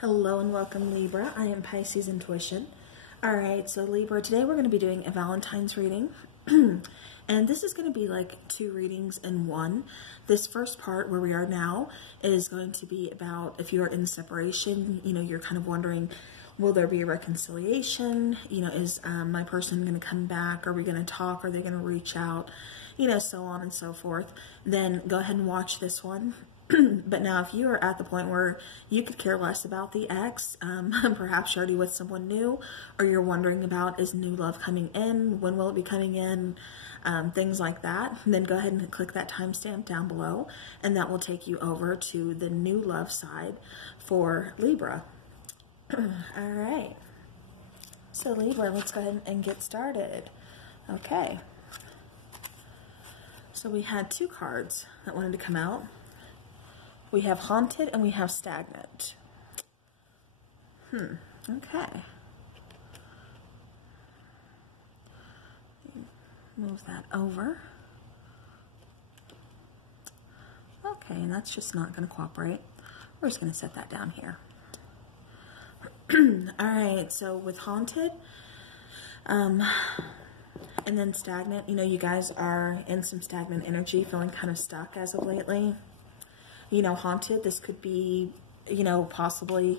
Hello and welcome, Libra. I am piscesintuition. Alright, so Libra, today we're going to be doing a Valentine's reading. And this is going to be like two readings in one. This first part, where we are now, is going to be about if you are in separation, you're kind of wondering, will there be a reconciliation? Is my person going to come back? Are we going to talk? Are they going to reach out? So on and so forth. Then go ahead and watch this one. But now if you are at the point where you could care less about the ex, perhaps you're already with someone new, or you're wondering about, is new love coming in? When will it be coming in? Things like that. Then go ahead and click that timestamp down below, and that will take you over to the new love side for Libra. All right. So Libra, let's go ahead and get started. Okay. So we had two cards that wanted to come out. We have haunted and we have stagnant. Okay. Move that over. Okay, and that's just not going to cooperate. We're just going to set that down here. Alright, so with haunted, and then stagnant, you guys are in some stagnant energy, feeling kind of stuck as of lately. Haunted, this could be, possibly,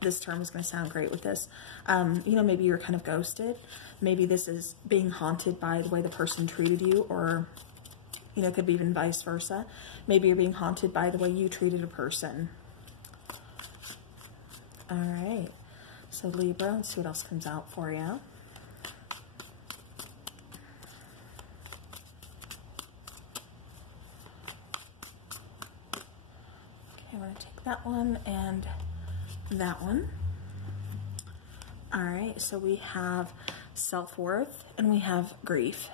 this term is going to sound great with this. Maybe you're kind of ghosted. Maybe this is being haunted by the way the person treated you, or, it could be even vice versa. Maybe you're being haunted by the way you treated a person. All right. So Libra, let's see what else comes out for you. I'm going to take that one and that one. All right, so we have self-worth and we have grief.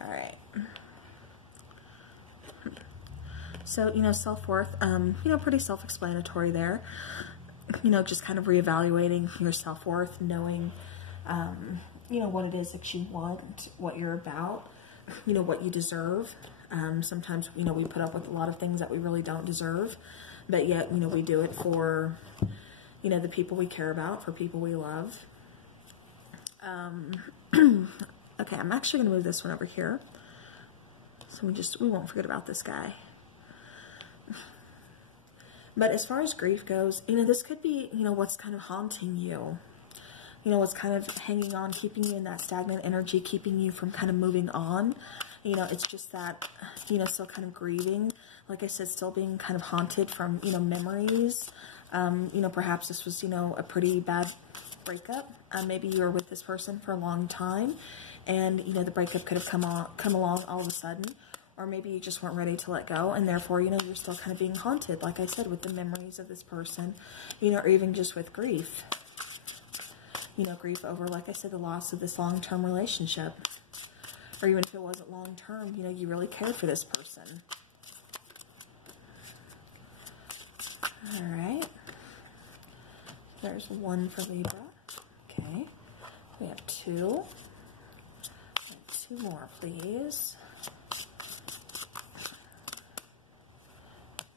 All right. So, self-worth, pretty self-explanatory there. Just kind of reevaluating your self-worth, knowing, what it is that you want, what you're about, what you deserve. Sometimes, we put up with a lot of things that we really don't deserve, but yet, we do it for, the people we care about, for people we love. Okay, I'm actually going to move this one over here. So we won't forget about this guy. But as far as grief goes, this could be, what's kind of haunting you. What's kind of hanging on, keeping you in that stagnant energy, keeping you from kind of moving on. It's just that, still kind of grieving. Like I said, still being kind of haunted from, memories. Perhaps this was, a pretty bad breakup. Maybe you were with this person for a long time, and, the breakup could have come along all of a sudden. Or maybe you just weren't ready to let go, and therefore, you're still kind of being haunted, like I said, with the memories of this person, or even just with grief. Grief over, like I said, the loss of this long-term relationship. Or even if it wasn't long-term, you really cared for this person. All right. There's one for Libra. Okay. We have two. Two more, please.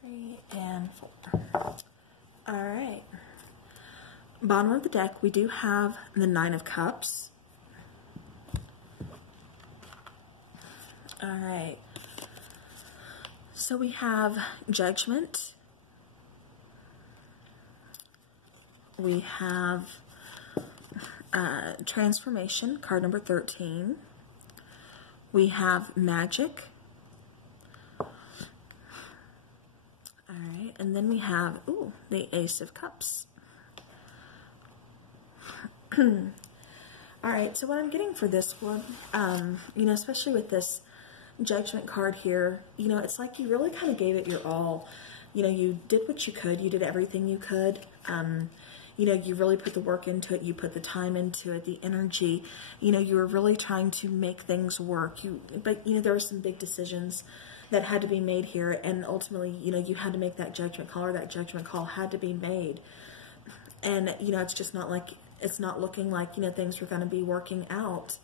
3 and 4. All right. Bottom of the deck, we do have the 9 of Cups. All right. So we have Judgment. We have Transformation, card number 13. We have Magic. All right. And then we have, the Ace of Cups. All right, so what I'm getting for this one, especially with this Judgment card here, it's like you really kind of gave it your all. You did what you could. You did everything you could. You really put the work into it. You put the time into it, the energy. You were really trying to make things work. But there were some big decisions that had to be made here, and ultimately, you had to make that judgment call, or that judgment call had to be made. And, it's just not like, it's not looking like, things were going to be working out.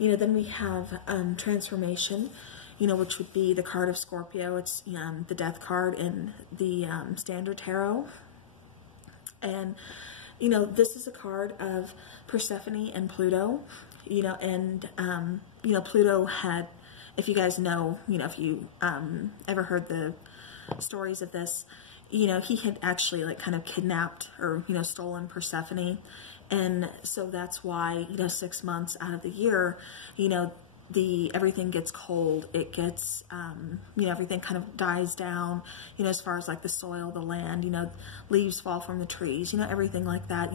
Then we have transformation. which would be the card of Scorpio. It's the death card in the standard tarot. And, this is a card of Persephone and Pluto, and, Pluto had, if you guys know, if you ever heard the stories of this, he had actually like kind of kidnapped or, stolen Persephone. And so that's why, 6 months out of the year, everything gets cold. It gets, everything kind of dies down, as far as like the soil, the land, leaves fall from the trees, everything like that,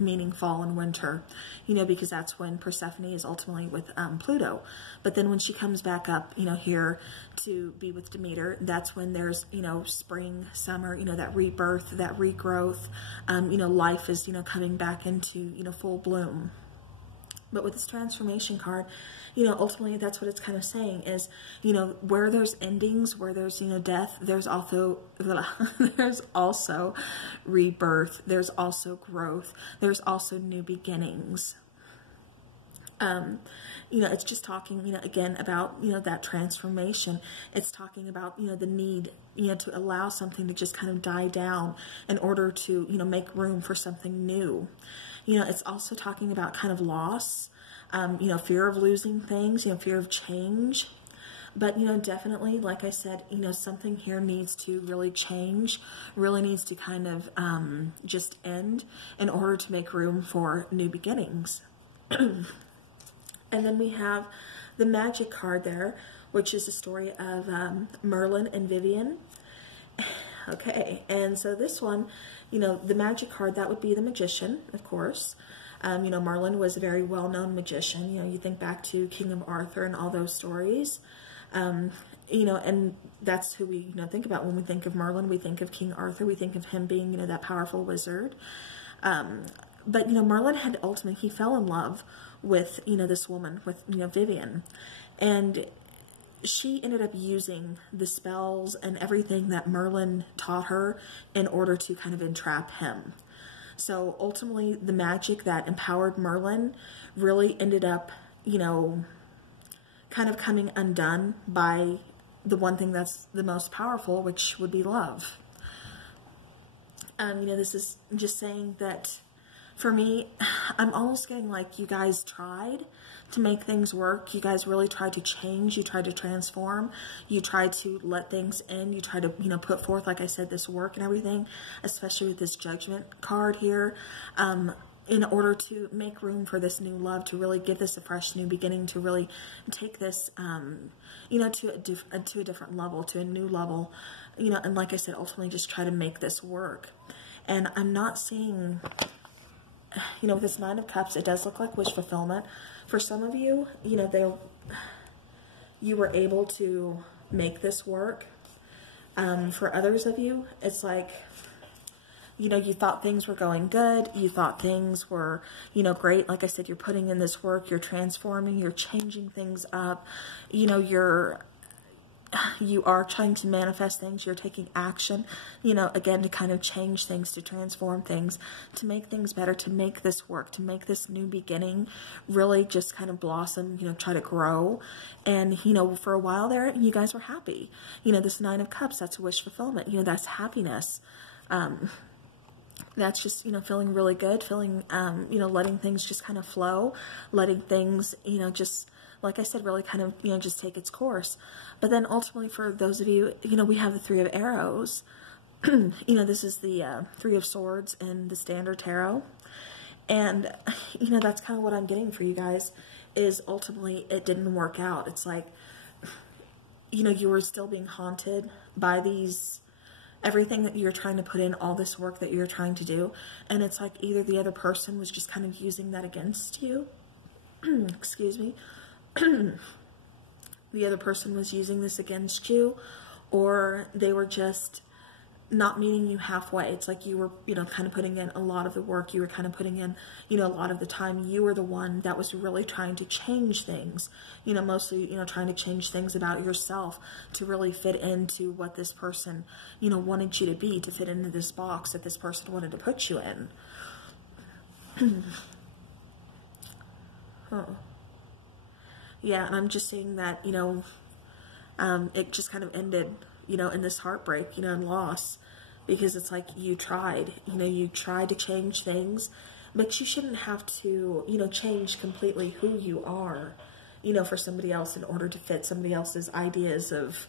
meaning fall and winter, because that's when Persephone is ultimately with Pluto. But then when she comes back up, here to be with Demeter, that's when there's, spring, summer, that rebirth, that regrowth, life is, coming back into, full bloom. But with this transformation card, ultimately that's what it's kind of saying is, where there's endings, where there's, death, there's also, there's also rebirth, there's also growth, there's also new beginnings. It's just talking, again about, that transformation. It's talking about, the need, to allow something to just kind of die down in order to, make room for something new. It's also talking about kind of loss, fear of losing things, fear of change. But, definitely, like I said, something here needs to really change, really needs to kind of just end in order to make room for new beginnings. And then we have the Magic card there, which is the story of Merlin and Vivian. Okay, and so this one, the Magic card, that would be the Magician, of course. Merlin was a very well-known magician. You think back to King of Arthur and all those stories. And that's who we, think about when we think of Merlin. We think of King Arthur. We think of him being, that powerful wizard. But, Merlin had ultimately, he fell in love with, this woman, with, Vivian. And she ended up using the spells and everything that Merlin taught her in order to kind of entrap him. So ultimately, the magic that empowered Merlin really ended up, kind of coming undone by the one thing that's the most powerful, which would be love. This is just saying that for me, I'm almost getting like you guys tried to make things work. You guys really tried to change. You tried to transform. You tried to let things in. You tried to, put forth, like I said, this work and everything, especially with this Judgment card here, in order to make room for this new love, to really give this a fresh new beginning, to really take this, to a different level, to a new level, and like I said, ultimately just try to make this work. And I'm not seeing, with this Nine of Cups, it does look like wish fulfillment. For some of you, you were able to make this work. For others of you, it's like, you thought things were going good. You thought things were, great. Like I said, you're putting in this work. You're transforming. You're changing things up. You are trying to manifest things. You're taking action, again, to kind of change things, to transform things, to make things better, to make this work, to make this new beginning really just kind of blossom, try to grow. And, for a while there, you guys were happy. This Nine of Cups, that's wish fulfillment. That's happiness. That's just, feeling really good, feeling, letting things just kind of flow, letting things, just, like I said, really kind of, just take its course. But then ultimately for those of you, we have the Three of Arrows. This is the Three of Swords in the Standard Tarot. And, that's kind of what I'm getting for you guys, is ultimately it didn't work out. It's like, you were still being haunted by these, everything that you're trying to put in, all this work that you're trying to do. And it's like either the other person was just kind of using that against you. Excuse me. The other person was using this against you, or they were just not meeting you halfway. It's like you were, kind of putting in a lot of the work. You were kind of putting in, a lot of the time. You were the one that was really trying to change things, mostly, trying to change things about yourself to really fit into what this person, wanted you to be, to fit into this box that this person wanted to put you in. Huh. Yeah, and I'm just saying that, it just kind of ended, you know, in this heartbreak, you know, and loss, because it's like you tried, you know, you tried to change things, but you shouldn't have to, you know, change completely who you are, you know, for somebody else in order to fit somebody else's ideas of,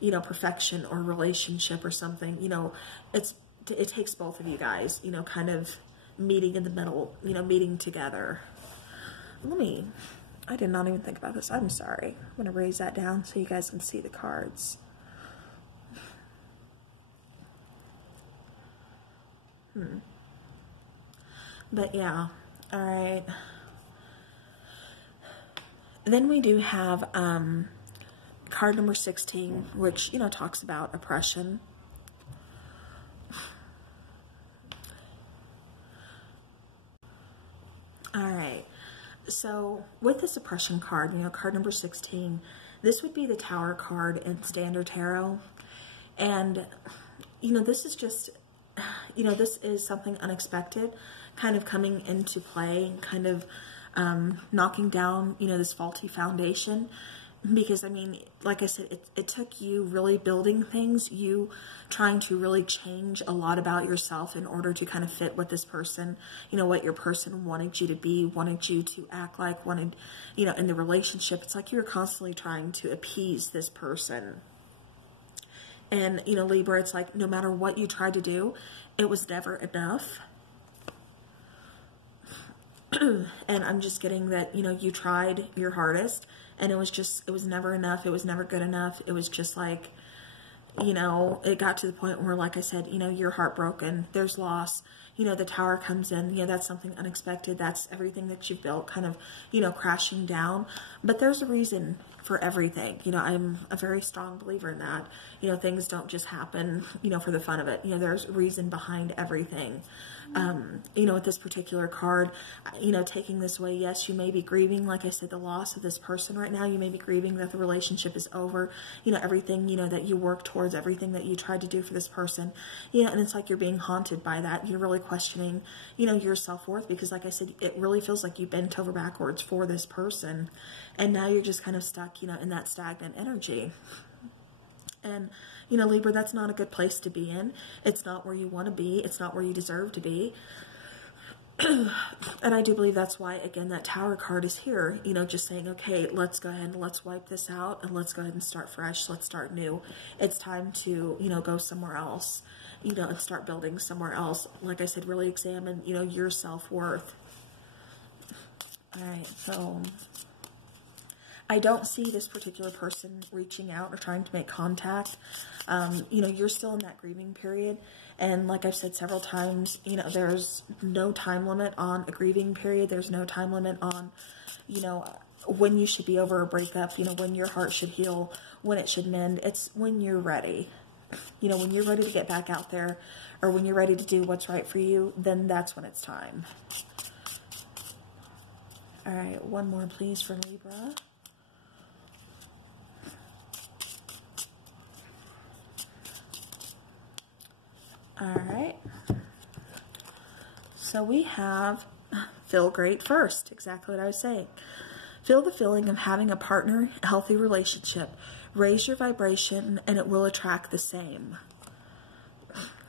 you know, perfection or relationship or something. You know, it takes both of you guys, you know, kind of meeting in the middle, you know, meeting together. I did not even think about this. I'm sorry. I'm going to raise that down so you guys can see the cards. But yeah, all right. Then we do have card number 16, which, you know, talks about oppression. All right. So with this oppression card, you know, card number 16, this would be the Tower card in Standard Tarot. And, you know, this is just, you know, this is something unexpected kind of coming into play, kind of knocking down, you know, this faulty foundation. Because, I mean, like I said, it took you really building things, you trying to really change a lot about yourself in order to kind of fit what this person, you know, what your person wanted you to be, wanted you to act like, wanted, you know, in the relationship. It's like you were constantly trying to appease this person. And, you know, Libra, it's like no matter what you tried to do, it was never enough. And I'm just getting that, you know, you tried your hardest, and it was never enough. It was never good enough. It was just like, you know, it got to the point where, like I said, you know, you're heartbroken. There's loss. You know, the Tower comes in. You know, that's something unexpected. That's everything that you've built kind of, you know, crashing down. But there's a reason for everything. You know, I'm a very strong believer in that. You know, things don't just happen, you know, for the fun of it. You know, there's reason behind everything. You know, with this particular card, you know, taking this away, yes, you may be grieving, like I said, the loss of this person right now. You may be grieving that the relationship is over, you know, everything, you know, that you work towards, everything that you tried to do for this person, you know, and it's like you're being haunted by that. You're really questioning, you know, your self-worth, because like I said, it really feels like you bent over backwards for this person, and now you're just kind of stuck, you know, in that stagnant energy. And, you know, Libra, that's not a good place to be in. It's not where you want to be. It's not where you deserve to be. And I do believe that's why, again, that Tower card is here, you know, just saying, okay, let's go ahead and let's wipe this out, and let's go ahead and start fresh. Let's start new. It's time to, you know, go somewhere else, you know, and start building somewhere else. Like I said, really examine, you know, your self-worth. All right, so I don't see this particular person reaching out or trying to make contact. You know, you're still in that grieving period. And like I've said several times, you know, there's no time limit on a grieving period. There's no time limit on, you know, when you should be over a breakup, you know, when your heart should heal, when it should mend. It's when you're ready. You know, when you're ready to get back out there, or when you're ready to do what's right for you, then that's when it's time. All right, one more please for Libra. All right, so we have feel great first, exactly what I was saying. Feel the feeling of having a partner, a healthy relationship. Raise your vibration and it will attract the same.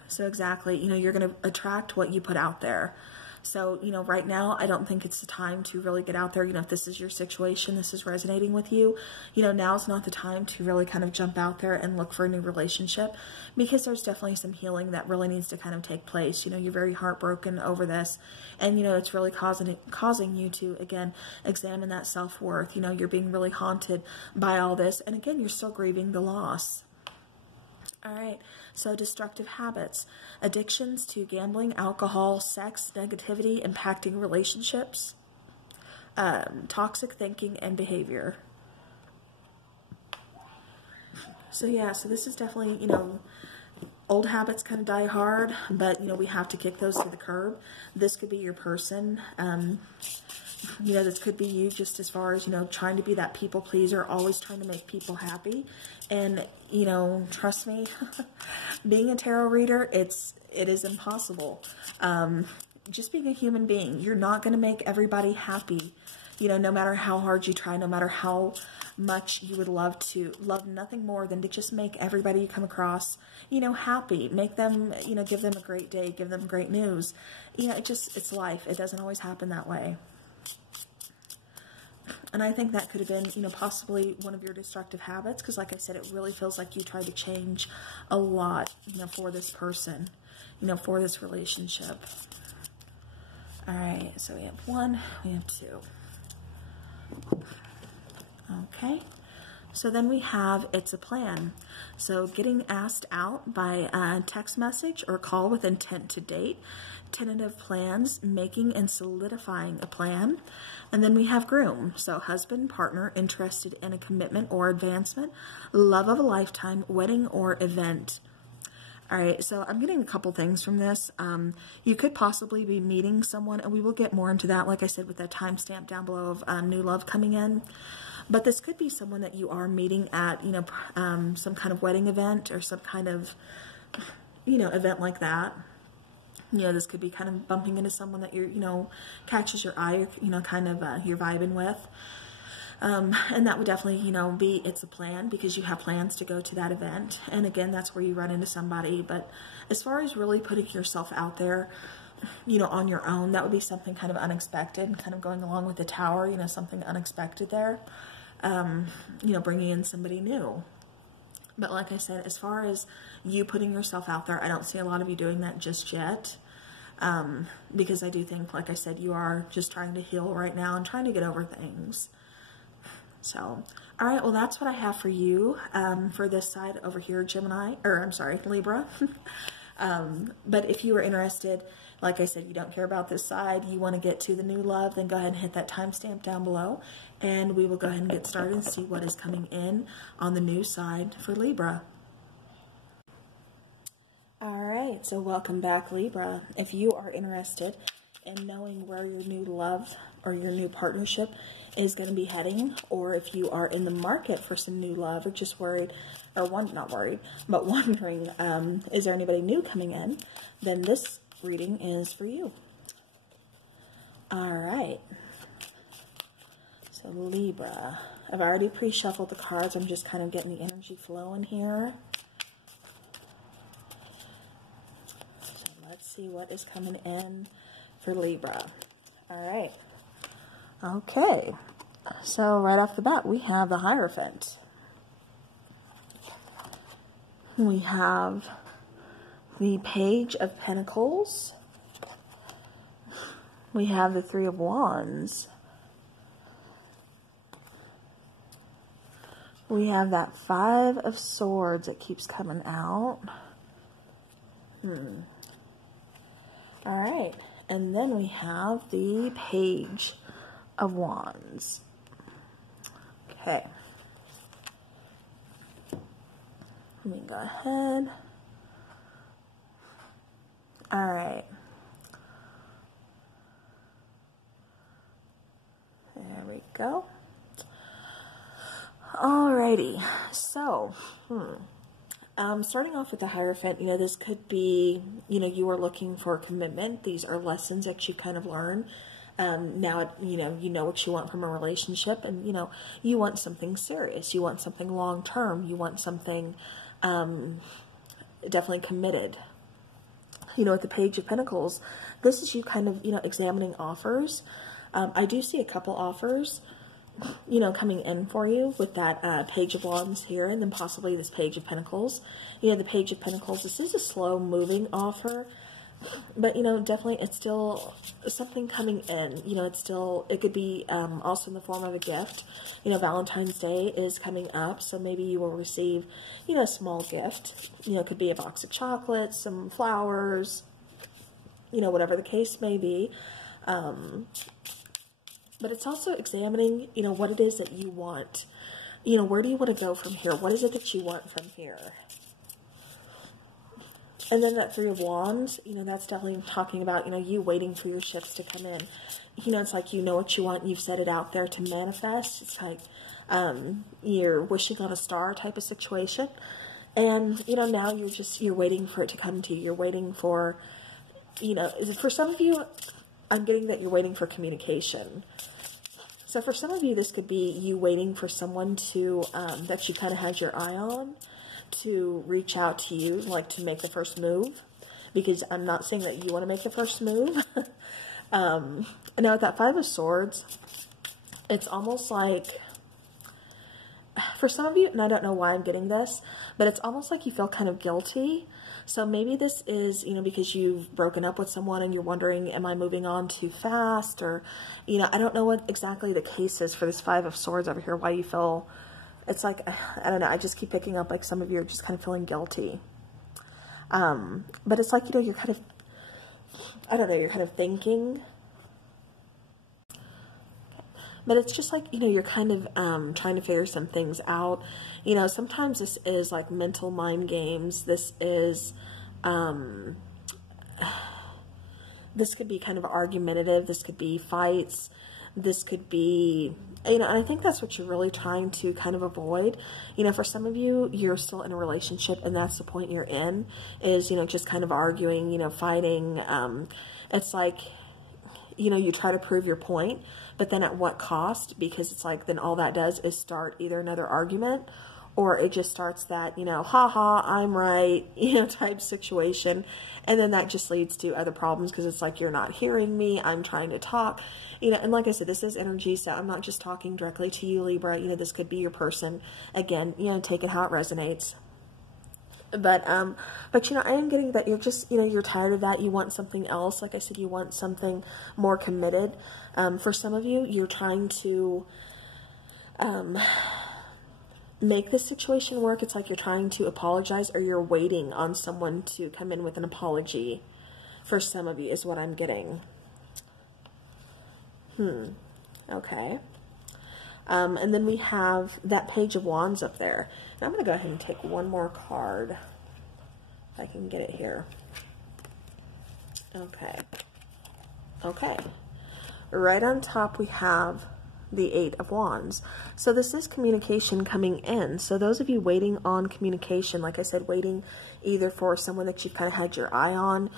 So exactly, you know, you're going to attract what you put out there. So, you know, right now, I don't think it's the time to really get out there. You know, if this is your situation, this is resonating with you, you know, now's not the time to really kind of jump out there and look for a new relationship, because there's definitely some healing that really needs to kind of take place. You know, you're very heartbroken over this, and, you know, it's really causing you to, again, examine that self-worth. You know, you're being really haunted by all this, and again, you're still grieving the loss. All right, so destructive habits, addictions to gambling, alcohol, sex, negativity, impacting relationships, toxic thinking and behavior. So yeah, so this is definitely, you know, old habits kind of die hard, but, you know, we have to kick those to the curb. This could be your person. You know, this could be you, just as far as, you know, trying to be that people pleaser, always trying to make people happy. And, you know, trust me, being a tarot reader, it is impossible. Just being a human being, you're not going to make everybody happy. You know, no matter how hard you try, no matter how much you would love nothing more than to just make everybody you come across, you know, happy. Make them, you know, give them a great day, give them great news. You know, it's life. It doesn't always happen that way. And I think that could have been, you know, possibly one of your destructive habits, because like I said, it really feels like you tried to change a lot, you know, for this person, you know, for this relationship. All right, so we have 1, we have 2. Okay, so then we have it's a plan. So getting asked out by a text message or call with intent to date, tentative plans, making and solidifying a plan. And then we have groom, so husband, partner, interested in a commitment or advancement, love of a lifetime, wedding or event. All right, so I'm getting a couple things from this. You could possibly be meeting someone, and we will get more into that, like I said, with that timestamp down below of new love coming in. But this could be someone that you are meeting at, you know, some kind of wedding event or some kind of, you know, event like that. You know, this could be kind of bumping into someone that you're, you know, catches your eye, you know, kind of you're vibing with. And that would definitely, you know, be it's a plan, because you have plans to go to that event. And again, that's where you run into somebody. But as far as really putting yourself out there, you know, on your own, that would be something kind of unexpected, kind of going along with the tower, you know, something unexpected there. You know, bringing in somebody new. But like I said, as far as you putting yourself out there, I don't see a lot of you doing that just yet. Because I do think, like I said, you are just trying to heal right now and trying to get over things. So, all right, well, that's what I have for you for this side over here, Gemini, or I'm sorry, Libra. But if you are interested, like I said, you don't care about this side, you want to get to the new love, then go ahead and hit that timestamp down below, and we will go ahead and get started and see what is coming in on the new side for Libra. All right, so welcome back, Libra. If you are interested in knowing where your new love or your new partnership is going to be heading, or if you are in the market for some new love, or just worried, or not worried, but wondering, is there anybody new coming in, then this reading is for you. All right. So Libra, I've already pre-shuffled the cards. I'm just kind of getting the energy flowing here. So let's see what is coming in for Libra. All right. Okay. So right off the bat, we have the Hierophant. We have the Page of Pentacles. We have the Three of Wands. We have that Five of Swords that keeps coming out. All right. And then we have the Page of Wands. Okay. Let me go ahead. All right. There we go. Alrighty. So, starting off with the Hierophant, you know, this could be, you know, you are looking for a commitment. These are lessons that you kind of learn. Now, you know what you want from a relationship, and, you know, you want something serious. You want something long-term. You want something definitely committed. You know, with the Page of Pentacles, this is you kind of, you know, examining offers. I do see a couple offers, you know, coming in for you with that Page of Wands here, and then possibly this Page of Pentacles. You know, the Page of Pentacles, this is a slow-moving offer. But, you know, definitely it's still something coming in. You know, it's still, it could be also in the form of a gift. You know, Valentine's Day is coming up, so maybe you will receive, you know, a small gift. You know, it could be a box of chocolates, some flowers, you know, whatever the case may be. But it's also examining, you know, what it is that you want. You know, where do you want to go from here? What is it that you want from here? And then that Three of Wands, you know, that's definitely talking about, you know, you waiting for your shifts to come in. You know, it's like you know what you want and you've set it out there to manifest. It's like you're wishing on a star type of situation. And, you know, now you're waiting for it to come to you. You're waiting for, you know, for some of you, I'm getting that you're waiting for communication. So for some of you, this could be you waiting for someone to, that you kind of had your eye on, to reach out to you, like to make the first move. Because I'm not saying that you want to make the first move. Now with that Five of Swords, it's almost like, for some of you, and I don't know why I'm getting this, but it's almost like you feel kind of guilty. So maybe this is, you know, because you've broken up with someone and you're wondering, am I moving on too fast? Or, you know, I don't know what exactly the case is for this Five of Swords over here, why you feel, it's like, I don't know, I just keep picking up like some of you are just kind of feeling guilty. But it's like, you know, you're kind of, I don't know, you're kind of thinking. But it's just like, you know, you're kind of trying to figure some things out. You know, sometimes this is like mental mind games. This is, this could be kind of argumentative. This could be fights. This could be, you know, and I think that's what you're really trying to kind of avoid. You know, for some of you, you're still in a relationship and that's the point you're in, is, you know, just kind of arguing, you know, fighting. It's like, you know, you try to prove your point, but then at what cost? Because it's like, then all that does is start either another argument, or it just starts that, you know, haha, I'm right, you know, type situation. And then that just leads to other problems, because it's like, you're not hearing me, I'm trying to talk, you know. And like I said, this is energy, so I'm not just talking directly to you, Libra. You know, this could be your person. Again, you know, take it how it resonates. But you know, I am getting that you're just, you know, you're tired of that. You want something else. Like I said, you want something more committed. For some of you, you're trying to, make this situation work. It's like you're trying to apologize, or you're waiting on someone to come in with an apology. For some of you is what I'm getting. Okay. And then we have that Page of Wands up there. Now I'm going to go ahead and take one more card, if I can get it here. Okay. Okay. Right on top we have the Eight of Wands. So this is communication coming in. So those of you waiting on communication, like I said, waiting either for someone that you've kind of had your eye on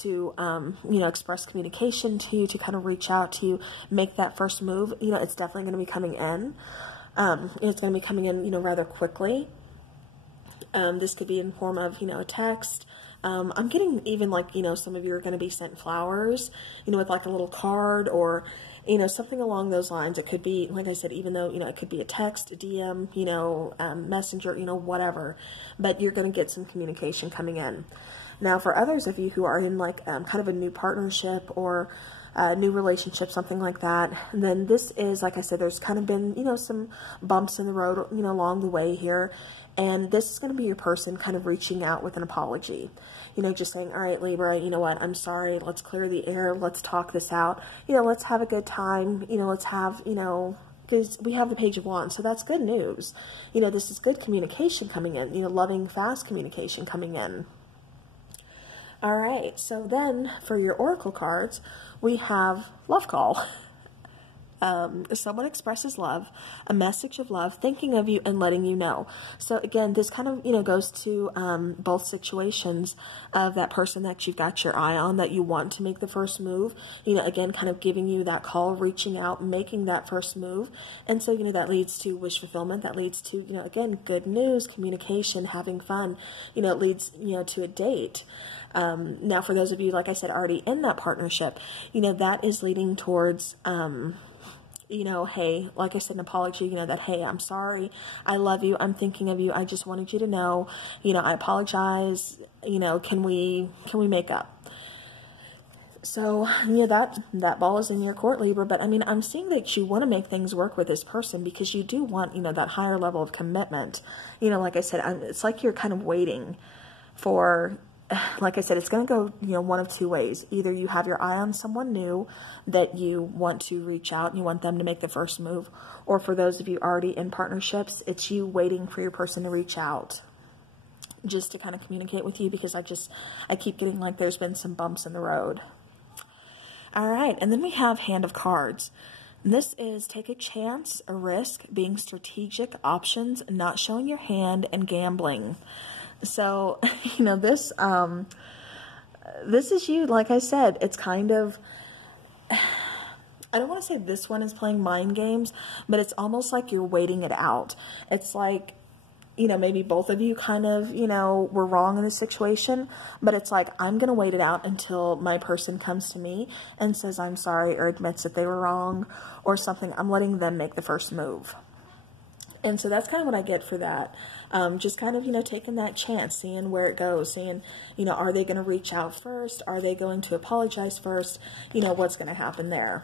to, you know, express communication to you, to kind of reach out to you, make that first move, you know, it's definitely going to be coming in. It's going to be coming in, you know, rather quickly. This could be in form of, you know, a text. I'm getting even like, you know, some of you are going to be sent flowers, you know, with like a little card, or, you know, something along those lines. It could be, like I said, even though, you know, it could be a text, a DM, you know, messenger, you know, whatever, but you're going to get some communication coming in. Now, for others of you who are in like kind of a new partnership or new relationship, something like that, then this is, like I said, there's kind of been, you know, some bumps in the road, you know, along the way here. And this is going to be your person kind of reaching out with an apology. You know, just saying, all right, Libra, you know what, I'm sorry, let's clear the air, let's talk this out, you know, let's have a good time, you know, let's have, you know, because we have the Page of Wands, so that's good news. You know, this is good communication coming in, you know, loving, fast communication coming in. All right, so then for your oracle cards, we have Love Call. Someone expresses love, a message of love, thinking of you and letting you know. So again, this kind of, you know, goes to both situations of that person that you've got your eye on, that you want to make the first move, you know, again, kind of giving you that call, reaching out, making that first move. And so, you know, that leads to wish fulfillment, that leads to, you know, again, good news, communication, having fun, you know, it leads, you know, to a date. Now for those of you, like I said, already in that partnership, you know, that is leading towards, you know, hey, like I said, an apology, you know, that, hey, I'm sorry, I love you, I'm thinking of you, I just wanted you to know, you know, I apologize, you know, can we make up? So, you know, that ball is in your court, Libra, but I mean, I'm seeing that you want to make things work with this person, because you do want, you know, that higher level of commitment. You know, like I said, it's like you're kind of waiting for, like I said, it's going to go, you know, one of two ways. Either you have your eye on someone new that you want to reach out and you want them to make the first move, or for those of you already in partnerships, it's you waiting for your person to reach out just to kind of communicate with you, because I keep getting like there's been some bumps in the road. All right, and then we have Hand of Cards. This is take a chance, a risk, being strategic, options, not showing your hand, and gambling. So, you know, this is you, like I said, it's kind of, I don't want to say this one is playing mind games, but it's almost like you're waiting it out. It's like, you know, maybe both of you kind of, you know, were wrong in this situation, but it's like, I'm going to wait it out until my person comes to me and says, I'm sorry, or admits that they were wrong or something. I'm letting them make the first move. And so that's kind of what I get for that. Just kind of, you know, taking that chance, seeing where it goes, seeing, you know, are they going to reach out first? Are they going to apologize first? You know, what's going to happen there?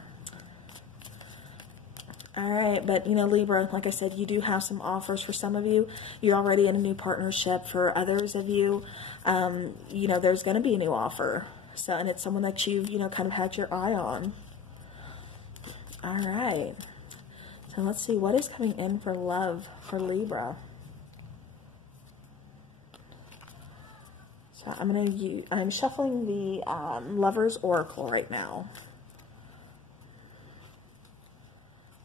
All right, but, you know, Libra, like I said, you do have some offers for some of you. You're already in a new partnership. For others of you, you know, there's going to be a new offer. So, and it's someone that you've, you know, kind of had your eye on. All right. So let's see, what is coming in for love for Libra? So I'm shuffling the Lover's Oracle right now.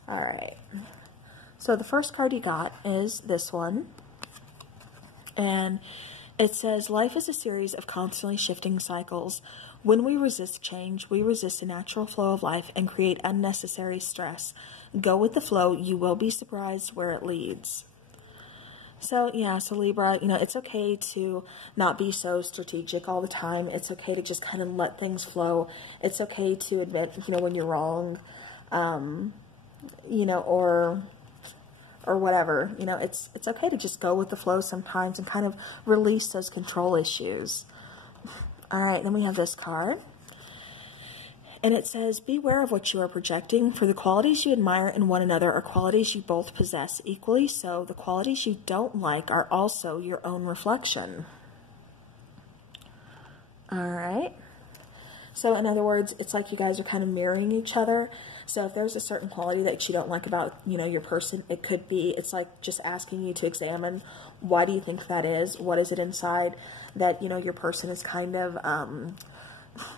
All right. So the first card you got is this one. And it says, life is a series of constantly shifting cycles. When we resist change, we resist the natural flow of life and create unnecessary stress. Go with the flow. You will be surprised where it leads. So, yeah, so Libra, you know, it's okay to not be so strategic all the time. It's okay to just kind of let things flow. It's okay to admit, you know, when you're wrong, you know, or whatever. You know, it's okay to just go with the flow sometimes and kind of release those control issues. All right, then we have this card. And it says, beware of what you are projecting, for the qualities you admire in one another are qualities you both possess equally, so the qualities you don't like are also your own reflection. All right. So in other words, it's like you guys are kind of mirroring each other. So if there's a certain quality that you don't like about, you know, your person, it could be, it's like just asking you to examine, why do you think that is? What is it inside that, you know, your person is kind of,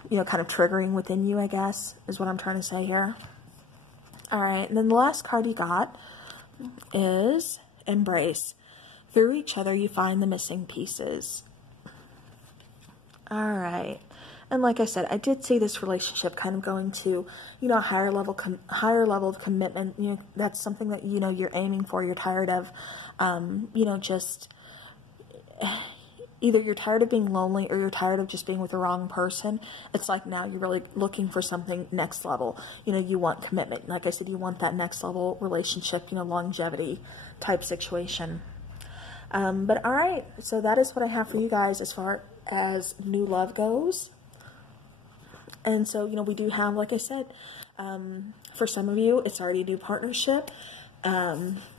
you know, kind of triggering within you, I guess, is what I'm trying to say here. All right, and then the last card you got is Embrace. Through each other, you find the missing pieces. All right. And like I said, I did see this relationship kind of going to, you know, a higher level of commitment. You know, that's something that, you know, you're aiming for. You're tired of, you know, just either you're tired of being lonely or you're tired of just being with the wrong person. It's like now you're really looking for something next level. You know, you want commitment. Like I said, you want that next level relationship, you know, longevity type situation. But all right, so that is what I have for you guys as far as new love goes. And so, you know, we do have, like I said, for some of you, it's already a new partnership. You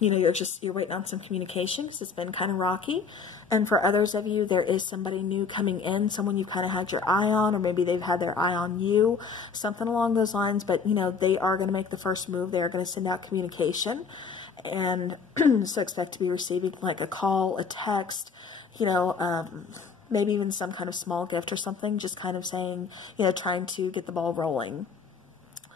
know, you're waiting on some communication because it's been kind of rocky. And for others of you, there is somebody new coming in, someone you kind of had your eye on, or maybe they've had their eye on you, something along those lines. But, you know, they are going to make the first move. They are going to send out communication. And so expect to be receiving like a call, a text, you know, maybe even some kind of small gift or something, just kind of saying, you know, trying to get the ball rolling.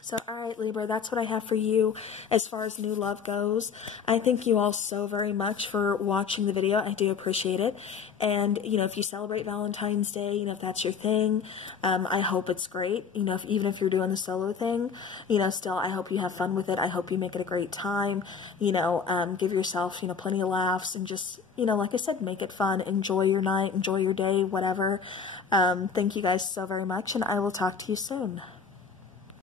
So, all right, Libra, that's what I have for you as far as new love goes. I thank you all so very much for watching the video. I do appreciate it. And, you know, if you celebrate Valentine's Day, you know, if that's your thing, I hope it's great. You know, even if you're doing the solo thing, you know, still, I hope you have fun with it. I hope you make it a great time. You know, give yourself, you know, plenty of laughs and just, you know, like I said, make it fun. Enjoy your night, enjoy your day, whatever. Thank you guys so very much, and I will talk to you soon.